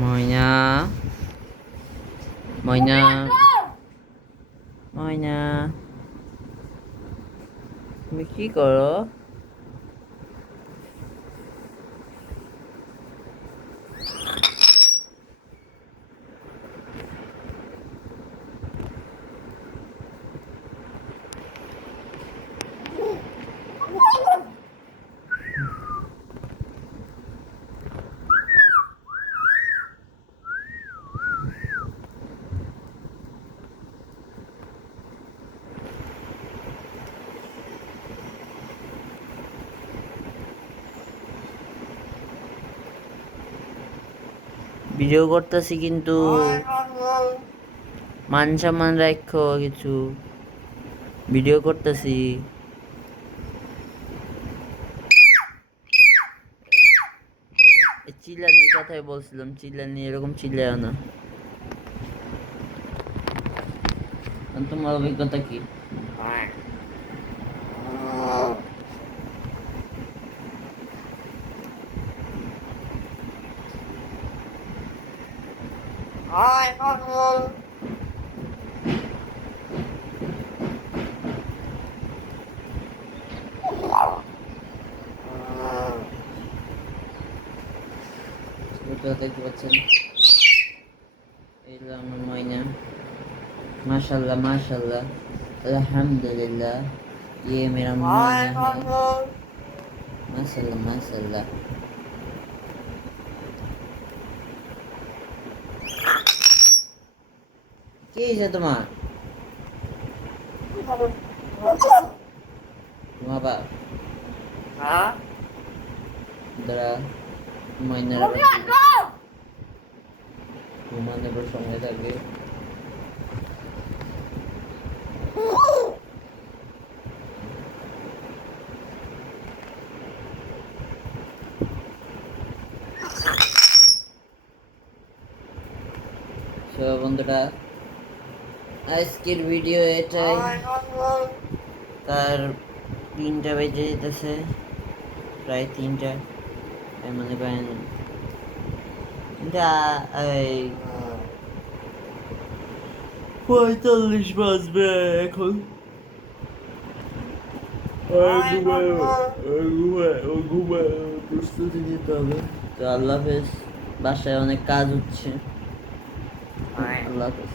ময়না ময়না ময়না তুমি কি করো? ভিডিও করতেছি কিন্তু মান সম্মান রাখো কিছু। ভিডিও করতেছি। চিল্লানির কথাই বলছিলাম, চিল্লানি এরকম চিল্লায় না। তোমার অভিজ্ঞতা কি? দেখতে পাচ্ছেন, এই আমার ময়না। माशाल्लाह माशाल्लाह अल्हम्दुलिल्लाह, ये मेरा मौला है। माशाल्लाह माशाल्लाह। কি হয়েছে তোমার? তোমার বাবা দ্বারা ময়নার ঘুমানোর সময় থাকে। বন্ধুরা, আজকের ভিডিও এটাই। তার 3টা বেজে যেতেছে, প্রায় 3টা। মনে করেন এই 45 বাজবে এখন। প্রস্তুতি নিতে হবে। তো আল্লাহ হাফেজ। বাসায় অনেক কাজ হচ্ছে। আল্লাহ হাফেজ।